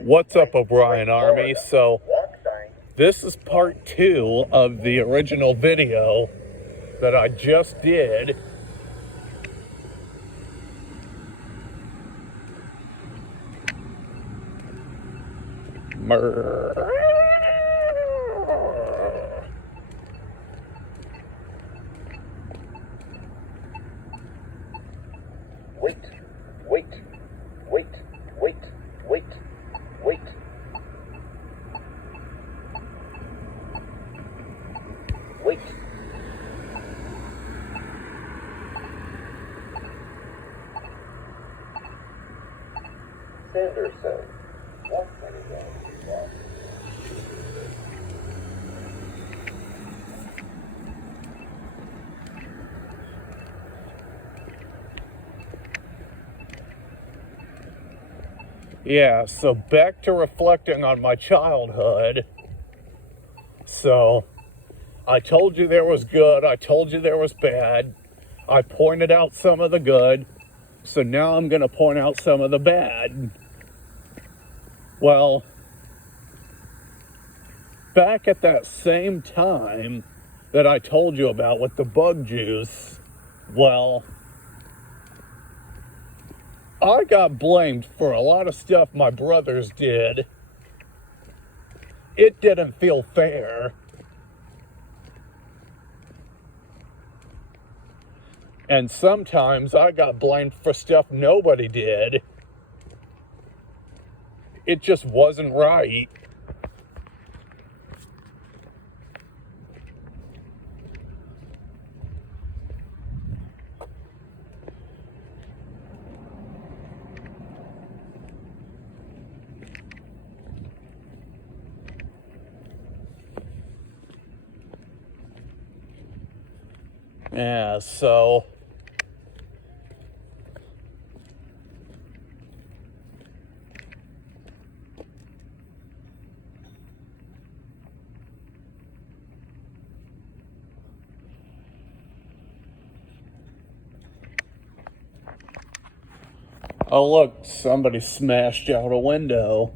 What's up, O'Brien Army? So, this is part 2 of the original video that I just did. Wait. Sanderson. What kind of dog is that? Yeah, so back to reflecting on my childhood. So, I told you there was good, I told you there was bad. I pointed out some of the good, so now I'm going to point out some of the bad. Well, back at that same time that I told you about with the bug juice, well, I got blamed for a lot of stuff my brothers did. It didn't feel fair. And sometimes I got blamed for stuff nobody did. It just wasn't right. Yeah, so oh look, somebody smashed out a window.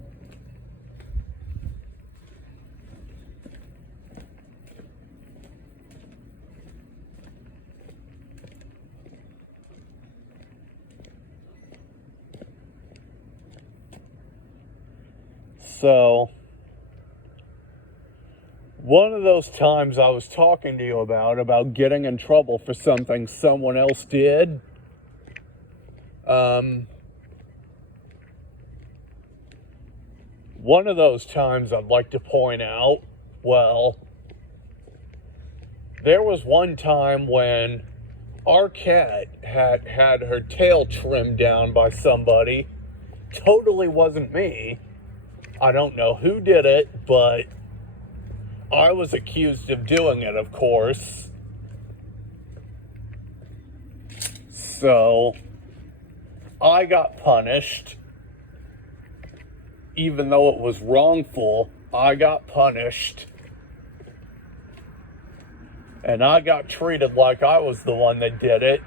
So, one of those times I was talking to you about getting in trouble for something someone else did, one of those times I'd like to point out, well, there was one time when our cat had her tail trimmed down by somebody. Totally wasn't me. I don't know who did it, but I was accused of doing it, of course. So, I got punished. Even though it was wrongful, I got punished. And I got treated like I was the one that did it,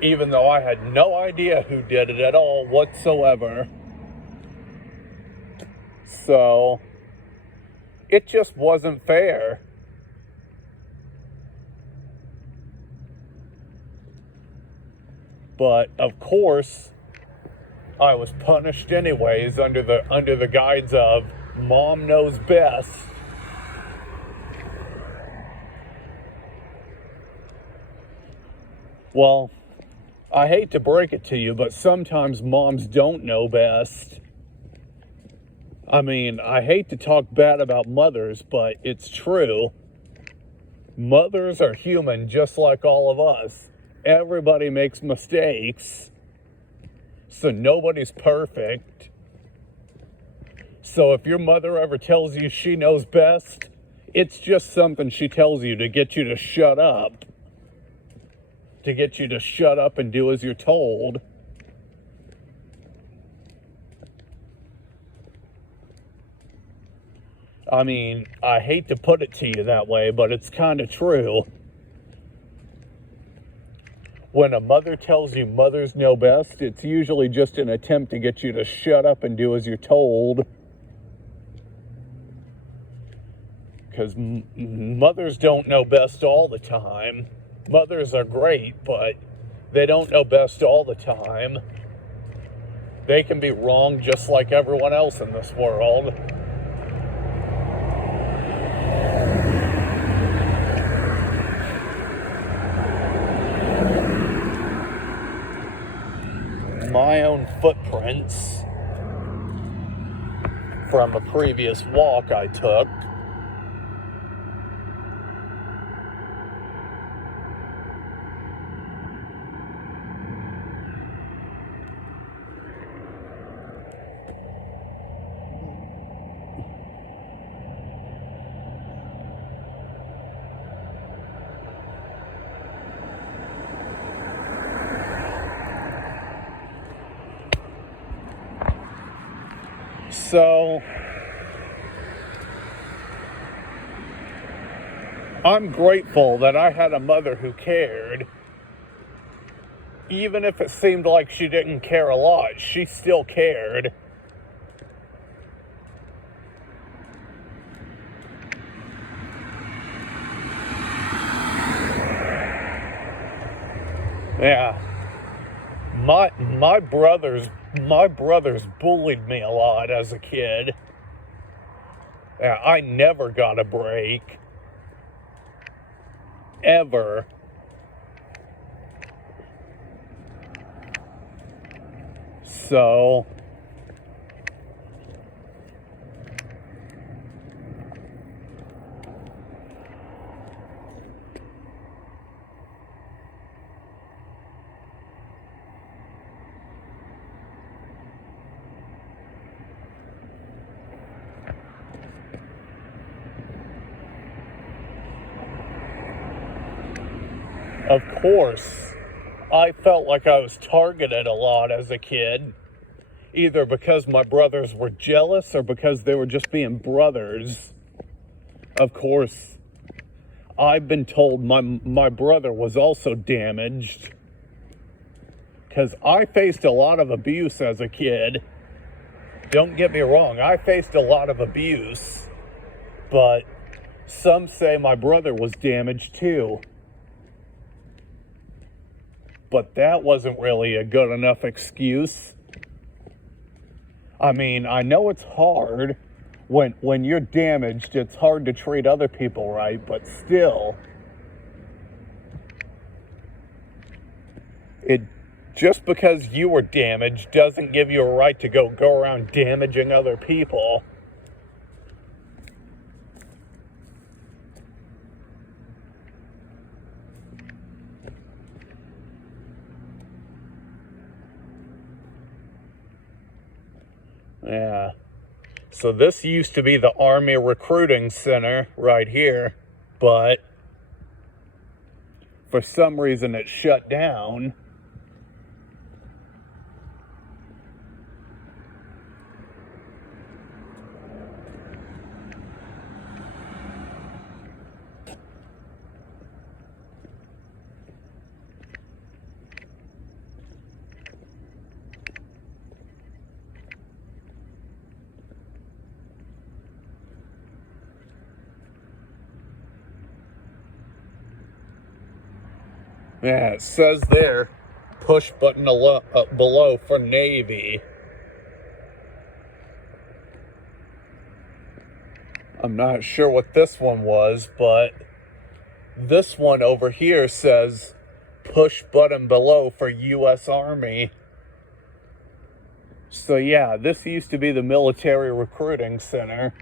even though I had no idea who did it at all whatsoever. So, it just wasn't fair. But, of course, I was punished anyways under the guise of Mom knows best. Well, I hate to break it to you, but sometimes moms don't know best. I mean, I hate to talk bad about mothers, but it's true. Mothers are human just like all of us. Everybody makes mistakes. So nobody's perfect. So if your mother ever tells you she knows best, it's just something she tells you to get you to shut up. To get you to shut up and do as you're told. I mean, I hate to put it to you that way, but it's kind of true. when a mother tells you mothers know best, it's usually just an attempt to get you to shut up and do as you're told. Because mothers don't know best all the time. Mothers are great, but they don't know best all the time. They can be wrong just like everyone else in this world. My own footprints from a previous walk I took. So, I'm grateful that I had a mother who cared. Even if it seemed like she didn't care a lot, she still cared. Yeah. My brothers bullied me a lot as a kid. Yeah, I never got a break. Ever. So, of course, I felt like I was targeted a lot as a kid, either because my brothers were jealous or because they were just being brothers. Of course, I've been told my brother was also damaged, because I faced a lot of abuse as a kid. Don't get me wrong, I faced a lot of abuse, but some say my brother was damaged too. But that wasn't really a good enough excuse. I mean, I know it's hard. When you're damaged, it's hard to treat other people right, but still, just because you were damaged doesn't give you a right to go around damaging other people. Yeah. So this used to be the Army Recruiting Center right here, but for some reason it shut down. Yeah, it says there, push button below for Navy. I'm not sure what this one was, but this one over here says push button below for U.S. Army. So yeah, this used to be the Military Recruiting Center.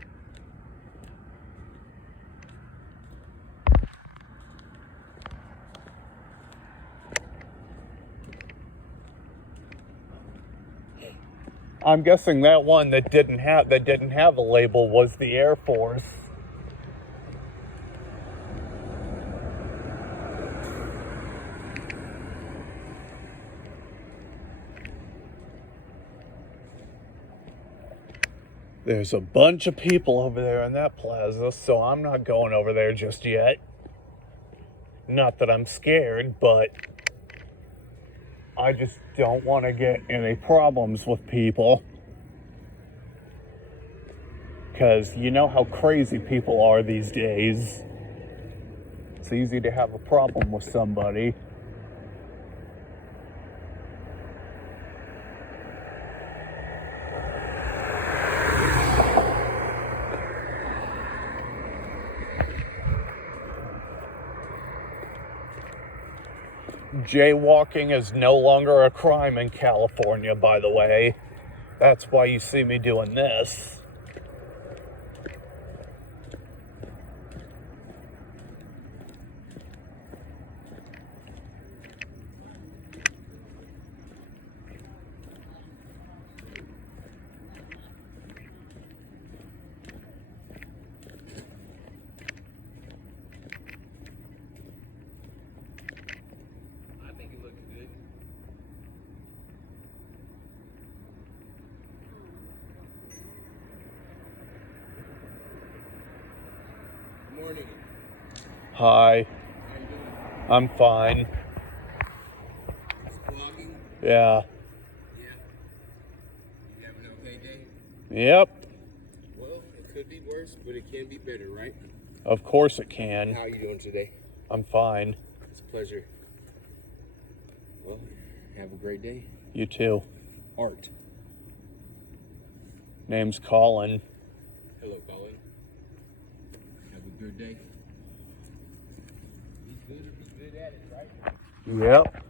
I'm guessing that one that didn't have a label was the Air Force. There's a bunch of people over there in that plaza, so I'm not going over there just yet. Not that I'm scared, but I just don't want to get any problems with people. Because you know how crazy people are these days. It's easy to have a problem with somebody. Jaywalking is no longer a crime in California, by the way. That's why you see me doing this. I think it looks good. Good morning. Hi, How you doing? I'm fine. Just vlogging? Yeah. Yeah. You having an okay day? Yep. Well, it could be worse, but it can be better, right? Of course it can. How are you doing today? I'm fine. It's a pleasure. Well, have a great day. You too. Art. Name's Colin. Hello, Colin. Have a good day. Be good at it, right? Yep.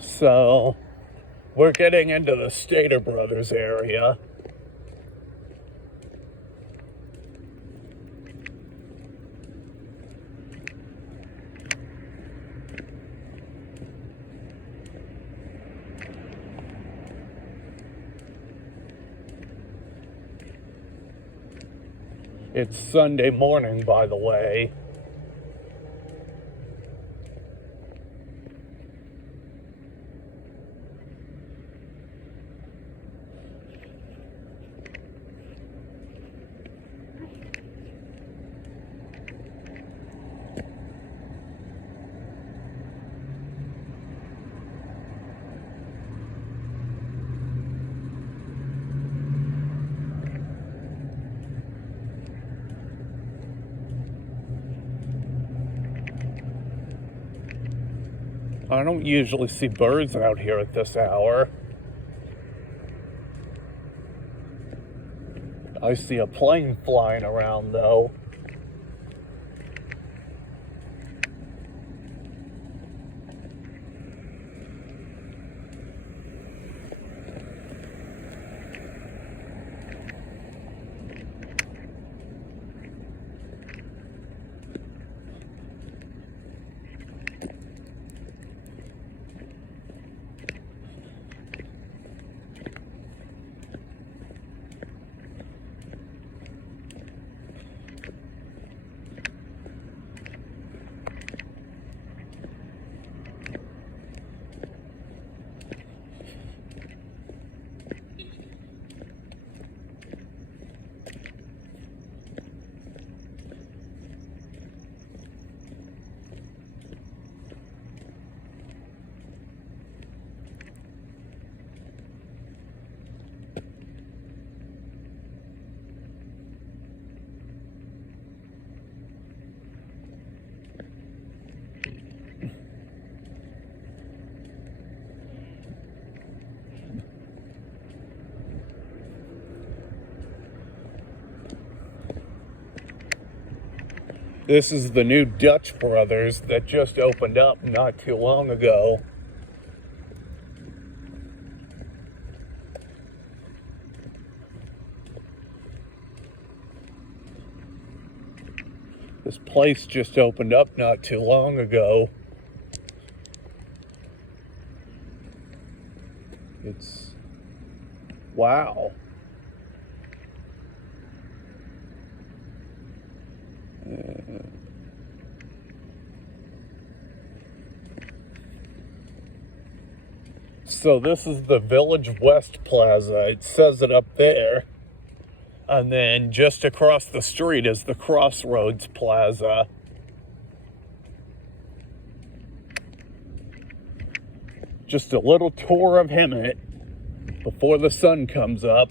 So, we're getting into the Stater Brothers area. It's Sunday morning, by the way. I don't usually see birds out here at this hour. I see a plane flying around, though. This is the new Dutch Brothers that just opened up not too long ago. This place just opened up not too long ago. It's, wow. So this is the Village West Plaza. It says it up there. And then just across the street is the Crossroads Plaza. Just a little tour of Hemet before the sun comes up.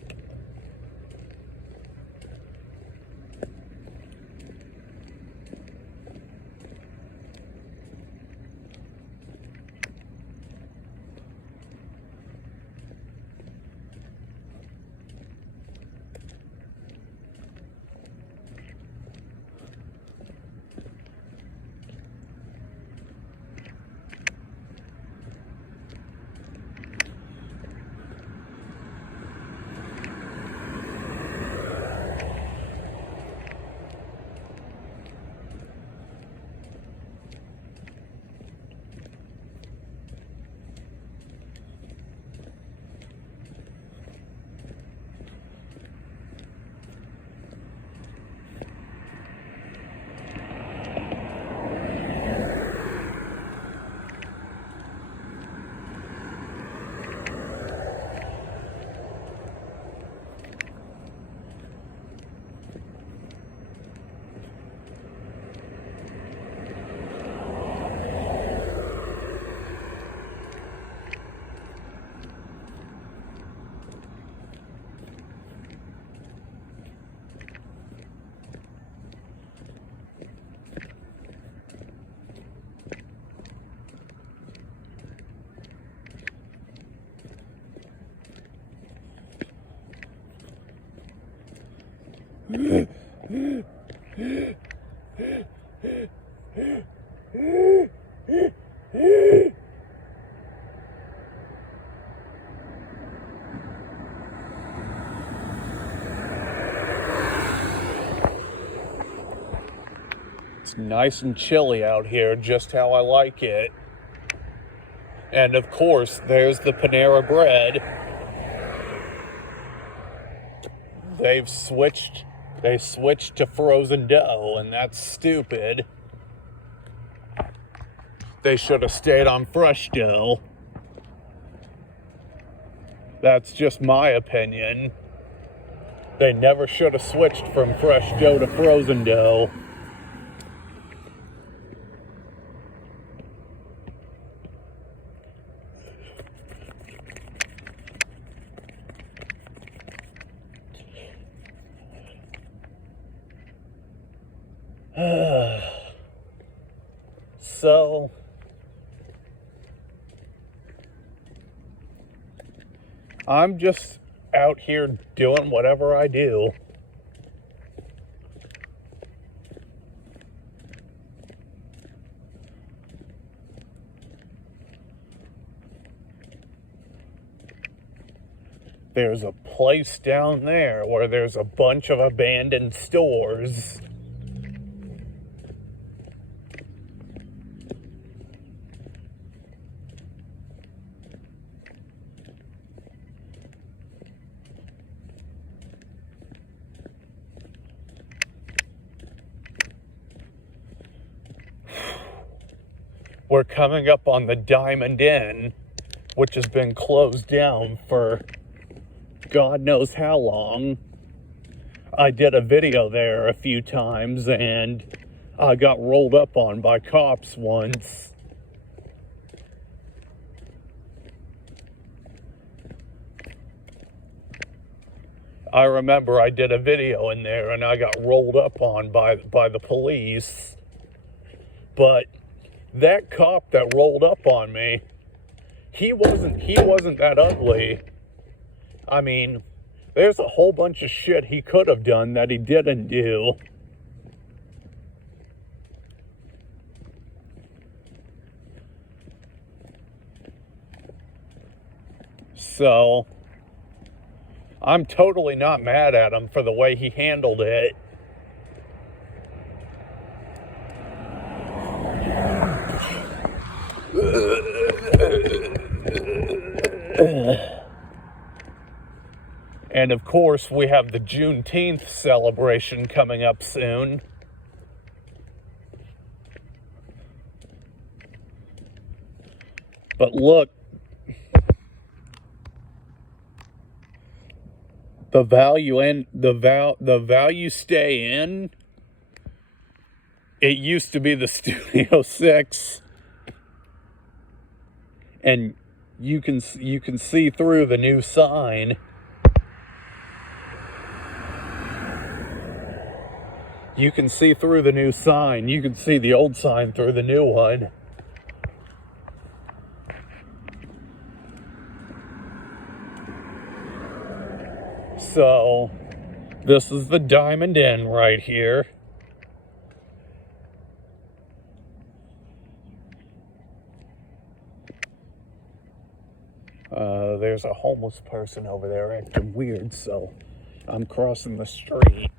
It's nice and chilly out here, just how I like it. And of course, there's the Panera Bread. They switched to frozen dough, and that's stupid. They should have stayed on fresh dough. That's just my opinion. They never should have switched from fresh dough to frozen dough. So, I'm just out here doing whatever I do. There's a place down there where there's a bunch of abandoned stores. We're coming up on the Diamond Inn, which has been closed down for God knows how long. I did a video there a few times and I got rolled up on by cops once. I remember I did a video in there and I got rolled up on by the police. But that cop that rolled up on me, he wasn't that ugly. I mean, there's a whole bunch of shit he could have done that he didn't do. So, I'm totally not mad at him for the way he handled it. And of course, we have the Juneteenth celebration coming up soon. But look, the value stay in. It used to be the Studio 6, and you can see through the new sign. You can see through the new sign. You can see the old sign through the new one. So, this is the Diamond Inn right here. There's a homeless person over there acting weird, so I'm crossing the street.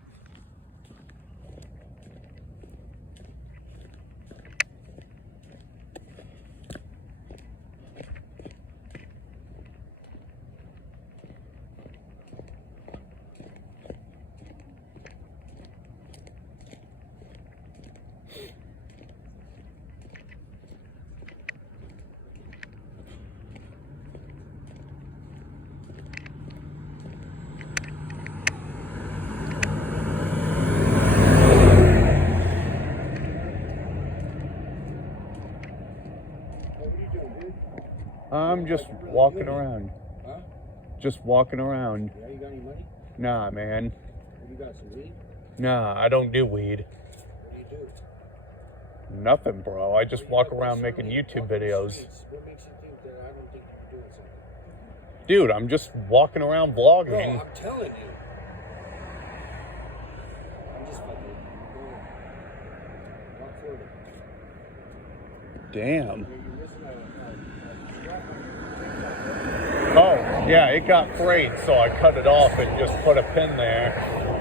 I'm just walking around. Huh? Just walking around. Yeah, you got any money? Nah, man. You got some weed? Nah, I don't do weed. What do you do? Nothing, bro. I just walk around making YouTube videos. What makes you think that I don't think you're doing something? Dude, I'm just walking around vlogging. No, I'm telling you. I'm just fucking going. Walk forward. Damn. You're missing a Oh, yeah, it got frayed, so I cut it off and just put a pin there.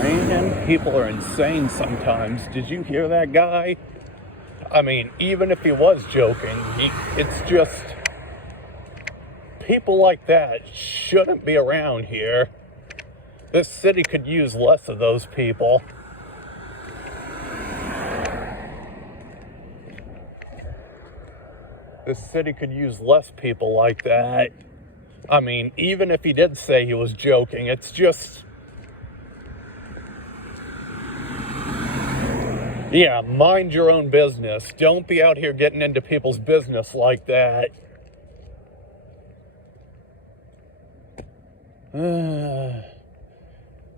Man, people are insane sometimes. Did you hear that guy? I mean, even if he was joking, it's just... people like that shouldn't be around here. This city could use less of those people. This city could use less people like that. I mean, even if he did say he was joking, it's just... yeah, mind your own business. Don't be out here getting into people's business like that.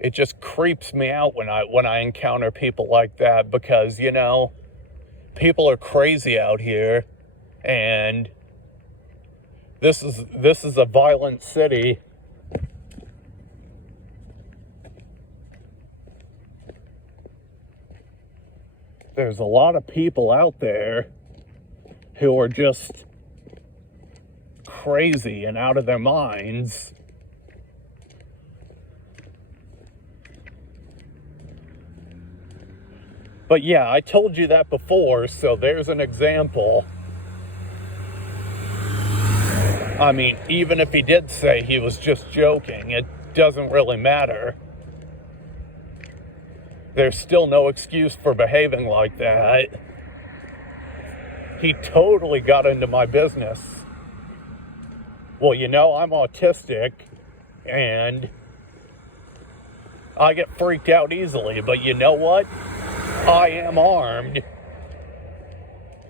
It just creeps me out when I encounter people like that, because, you know, people are crazy out here, and this is a violent city. There's a lot of people out there who are just crazy and out of their minds. But yeah, I told you that before, so there's an example. I mean, even if he did say he was just joking, it doesn't really matter. There's still no excuse for behaving like that. He totally got into my business. Well, you know, I'm autistic, and I get freaked out easily, but you know what? I am armed.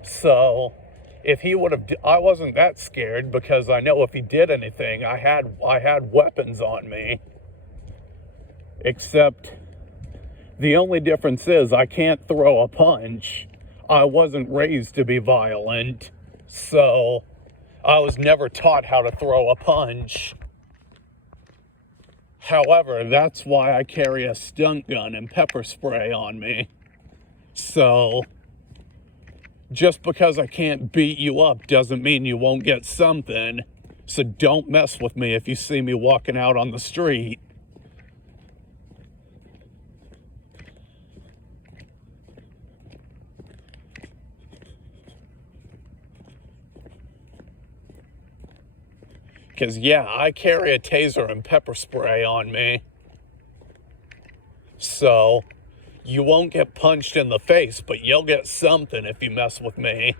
So, if he would have... I wasn't that scared, because I know if he did anything, I had weapons on me. Except... the only difference is I can't throw a punch. I wasn't raised to be violent, so I was never taught how to throw a punch. However, that's why I carry a stun gun and pepper spray on me. So, just because I can't beat you up doesn't mean you won't get something. So don't mess with me if you see me walking out on the street. Because, yeah, I carry a taser and pepper spray on me. So, you won't get punched in the face, but you'll get something if you mess with me.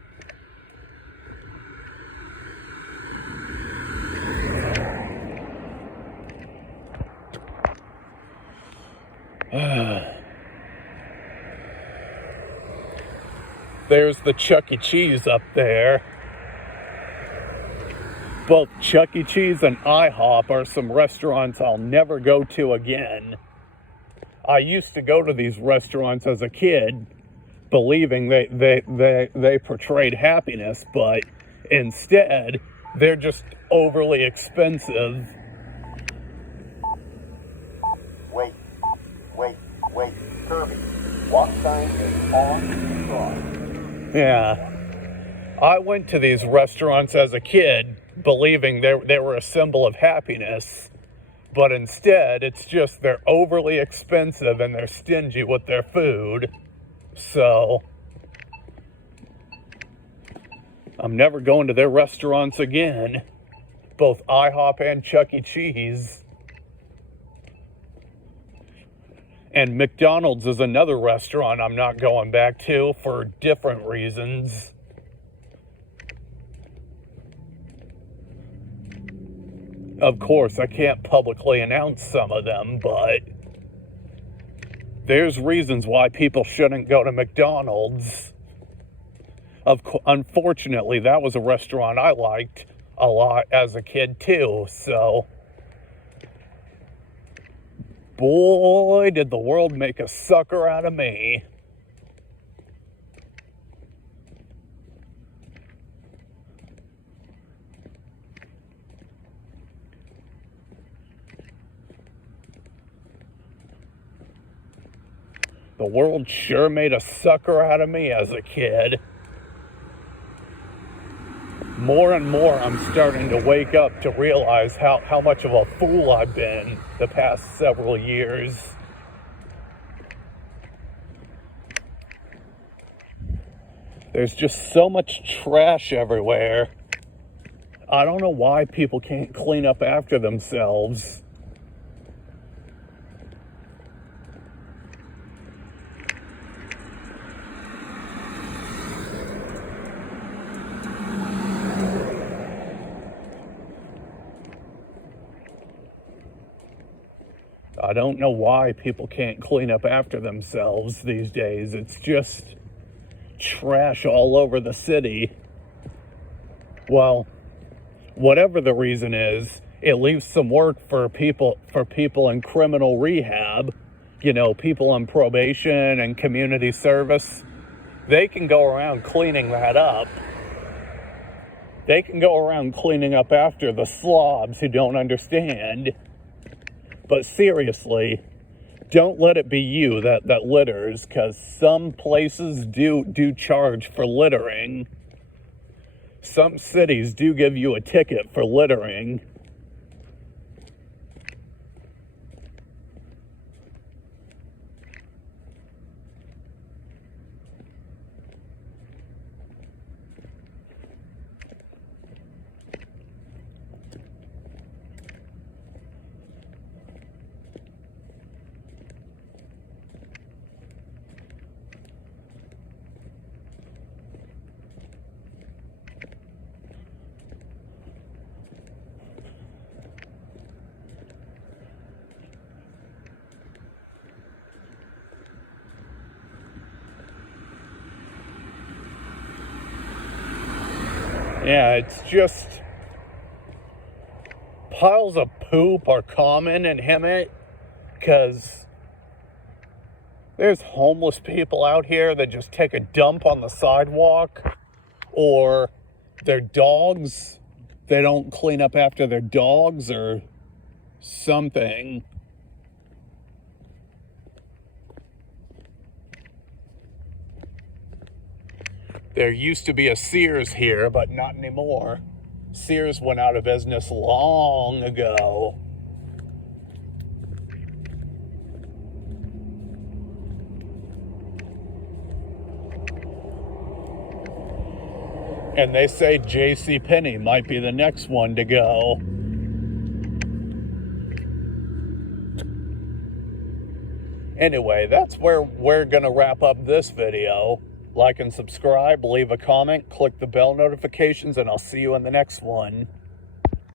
There's the Chuck E. Cheese up there. Both Chuck E. Cheese and IHOP are some restaurants I'll never go to again. I used to go to these restaurants as a kid, believing they portrayed happiness, but instead, they're just overly expensive. Wait. Kirby, walk sign is on the cross. Yeah. I went to these restaurants as a kid, believing they were a symbol of happiness, but instead, it's just they're overly expensive and they're stingy with their food. So, I'm never going to their restaurants again, both IHOP and Chuck E. Cheese. And McDonald's is another restaurant I'm not going back to for different reasons. Of course, I can't publicly announce some of them, but there's reasons why people shouldn't go to McDonald's. Unfortunately, that was a restaurant I liked a lot as a kid too, so boy, did the world make a sucker out of me. The world sure made a sucker out of me as a kid. More and more, I'm starting to wake up to realize how much of a fool I've been the past several years. There's just so much trash everywhere. I don't know why people can't clean up after themselves. I don't know why people can't clean up after themselves these days. It's just trash all over the city. Well, whatever the reason is, it leaves some work for people in criminal rehab, people on probation and community service. They can go around cleaning that up. They can go around cleaning up after the slobs who don't understand. But seriously, don't let it be you that litters, because some places do charge for littering. Some cities do give you a ticket for littering. Yeah, it's just piles of poop are common in Hemet because there's homeless people out here that just take a dump on the sidewalk, or their dogs, they don't clean up after their dogs or something. There used to be a Sears here, but not anymore. Sears went out of business long ago. And they say JCPenney might be the next one to go. Anyway, that's where we're going to wrap up this video. Like and subscribe, leave a comment, click the bell notifications, and I'll see you in the next one.